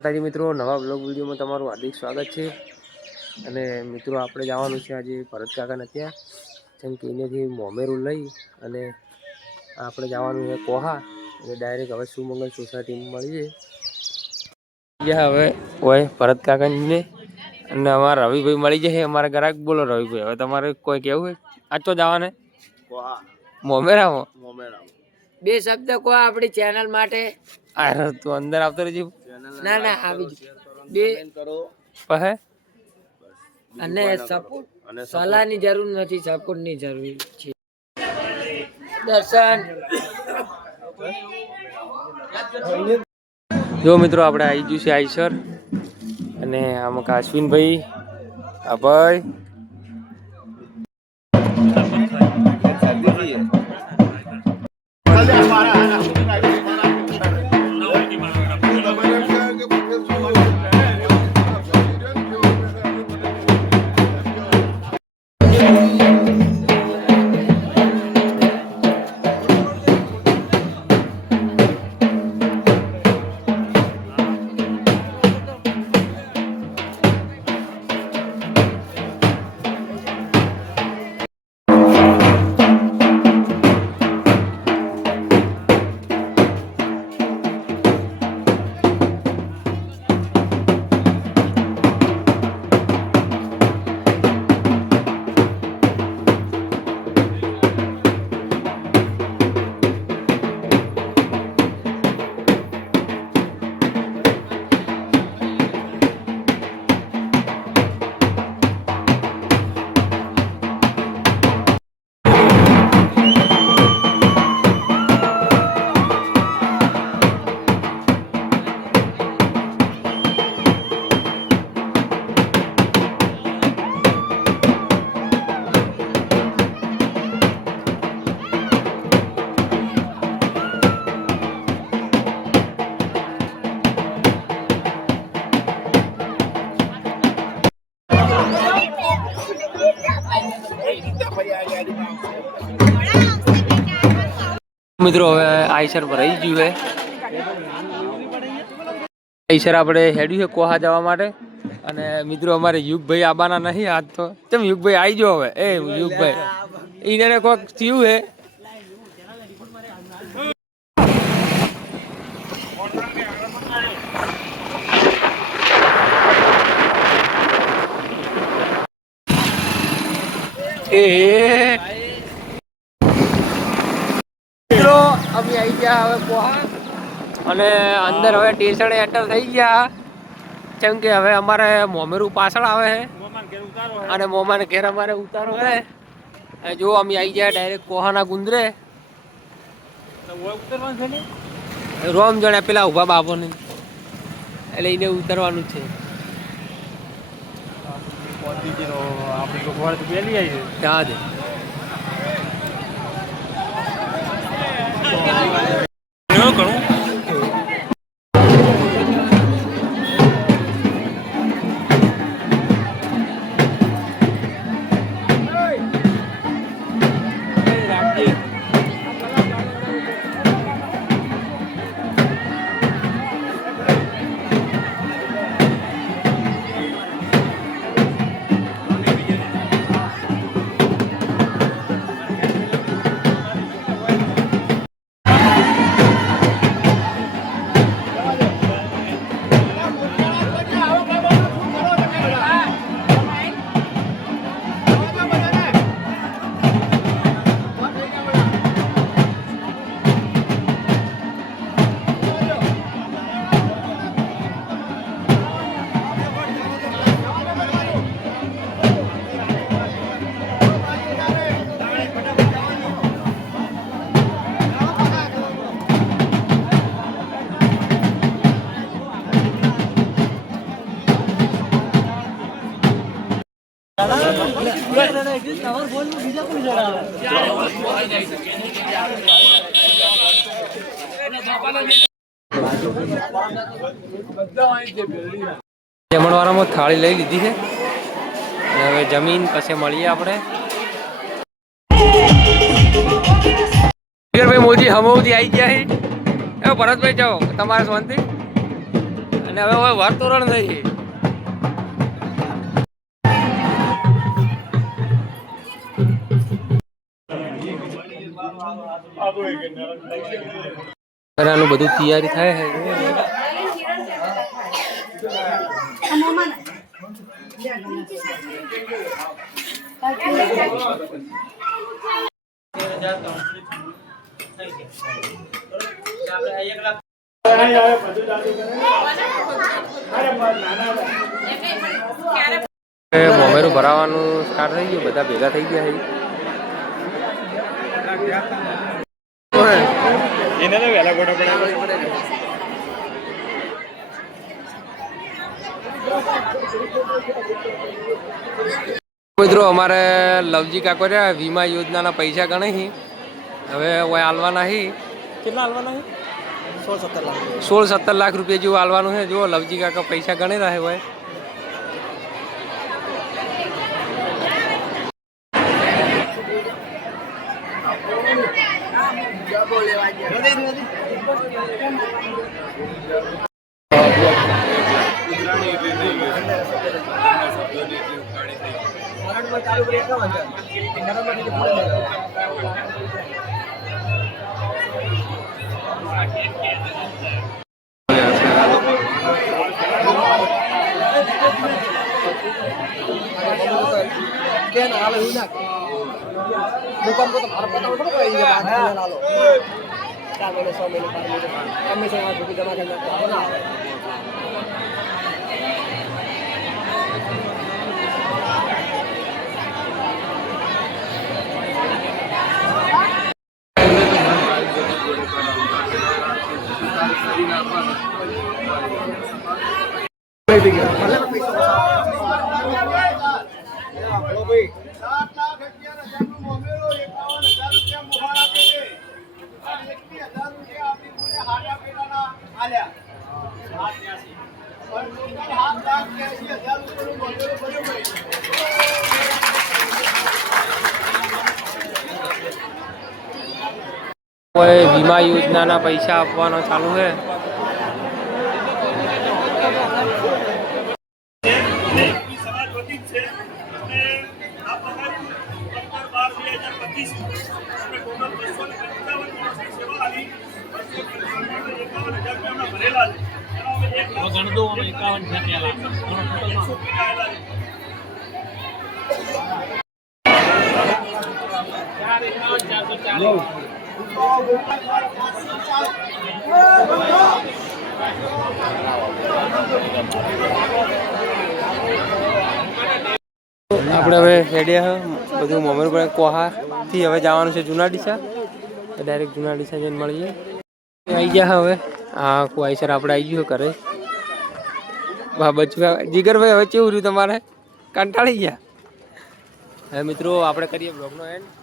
માતાજી મિત્રો, નવા બ્લોગ વિડીયોમાં તમારું હાર્દિક સ્વાગત છે. અને મિત્રો આપણે જવાનું છે આજે ભરત કાકાને ત્યાં, જેમ કે અહીંયાથી મોમેરું લઈ અને આપણે જવાનું છે કોહા. એટલે ડાયરેક્ટ હવે સુમંગલ સોસાયટીમાં મળીએ. હવે હોય ભરત કાકાને અને અમારા રવિભાઈ મળી જશે. અમારા ગ્રાહક. બોલો રવિભાઈ, હવે તમારે કોઈ કેવું હોય? આજ તો જવાને મોમેરામાં બે શબ્દ કહો આપણી ચેનલ માટે. તું અંદર આવતો રહેજે. ના ના આવી બે પહે અને સપોર્ટ સલાહની જરૂર નથી, સપોર્ટની જરૂર છે. દર્શન જો મિત્રો આપણે આવી ગયું છે આઈસર. અને આમાં અશ્વિનભાઈ, અભય, મિત્રો હવે આઈસર ભરાઈ ગયું છે. આઈસર આપણે હેડ્યું છે કોહા જવા માટે. અને મિત્રો અમારે યુગભાઈ આબાના નહીં આજ તો. કેમ યુગભાઈ આવી ગયો હવે? એ યુગભાઈ એને કોઈક થયું છે. અમે આવી ગયા હવે કોહા. અને અંદર હવે સ્ટેશન એન્ટર થઈ ગયા. જેમ કે હવે અમારે મોમેરું પાછળ આવે છે અને મોમાને ઘેર અમારે ઉતારો છે. જો અમે આવી ગયા ડાયરેક્ટ કોહાના ગુંદરે. રોમ જણે પેલા ઉભા બાબો ને એટલે એને ઉતરવાનું છે. ત્યાં જમણવારામાં થાળી લઈ લીધી છે. હવે જમીન પછી મળીએ આપણે. ભાઈ મોદી હમોદી આવી ગયા છે. ભરતભાઈ જાઓ તમારે શાંતિ. અને હવે હવે વાર તોરણ થઈ આનું બધું તૈયારી થાય છે મોમેરું ભરાવાનું સ્ટાર્ટ થઈ ગયું બધા ભેગા થઈ ગયા મિત્રો અમારે લવજી કાકો રહ્યા વીમા યોજનાના પૈસા ગણે છે હવે આલવાના છે કેટલા આલવાના છે 16-17 લાખ રૂપિયા જેવું આલવાનું છે જો લવજી કાકા પૈસા ગણી રહ્યા હોય કોઈ વીમા યોજનાના પૈસા આપવાનો ચાલુ છે આપણે હવે હેડ્યા બધું મોમેર પર કોહાથી હવે જવાનું છે જૂના ડીસા ડાયરેક્ટ જૂના ડીસા જઈને મળીએ આવી ગયા હવે હા કોઈ સર આપણે આવી ગયું કરે બચવા જીગરભાઈ હવે કેવું રહ્યું તમારે કંટાળી ગયા હવે મિત્રો આપણે કરીએ બ્લોગનો એન્ડ